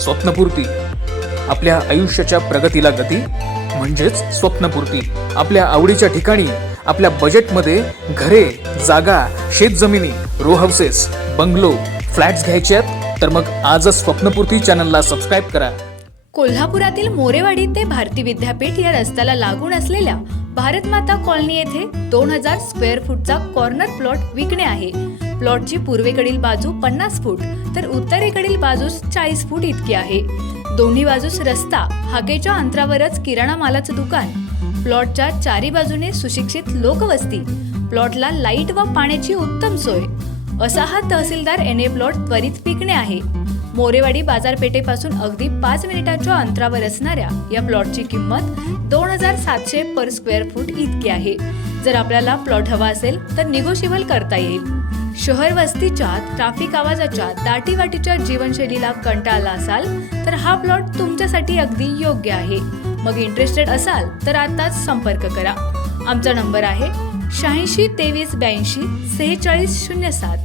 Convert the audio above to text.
स्वप्नपूर्ती. आपल्या आयुष्याच्या प्रगतीला गती म्हणजेच स्वप्नपूर्ती. आपल्या आवडीच्या ठिकाणी आपल्या बजेटमध्ये घरे, जागा, शेतजमिनी, रो हाऊसेस, बंगलो, फ्लॅट्स घ्यायच्यात तर मग आजच स्वप्नपूर्ती चॅनलला सबस्क्राईब करा. कोल्हापुरातील मोरेवाडी ते भारती विद्यापीठ या रस्त्याला लागून असलेल्या भारतमाता कॉलनी येथे 2000 स्क्वेअर फूटचा कॉर्नर प्लॉट विकणे आहे. प्लॉटची पूर्वेकडील बाजू 50 फूट तर उत्तरेकडील बाजूस 40 फूट इतकी आहे. दोन्ही बाजूस रस्ता, हाकेच्या अंतरावरच किराणा मालाचं दुकान. प्लॉटच्या चारी बाजूने सुशिक्षित लोकवस्ती. प्लॉटला लाईट व पाण्याची उत्तम सोय. असा हा तहसीलदार एनए प्लॉट त्वरित विकणे आहे. मोरेवाडी बाजारपेठेपासून अगदी 5 मिनिटांच्या अंतरावर असणाऱ्या या प्लॉटची किंमत 2700 पर स्क्वेअर फूट इतकी आहे. जर आपल्याला प्लॉट हवा असेल तर निगोशिएबल करता येईल. शहर वस्तीच्या ट्रॅफिक आवाजाच्या दाटीवाटीच्या जीवनशैलीला कंटाळला असाल तर हा प्लॉट तुमच्यासाठी अगदी योग्य आहे. मग इंटरेस्टेड असाल तर आताच संपर्क करा. आमचा नंबर आहे 86 23 82 46 07.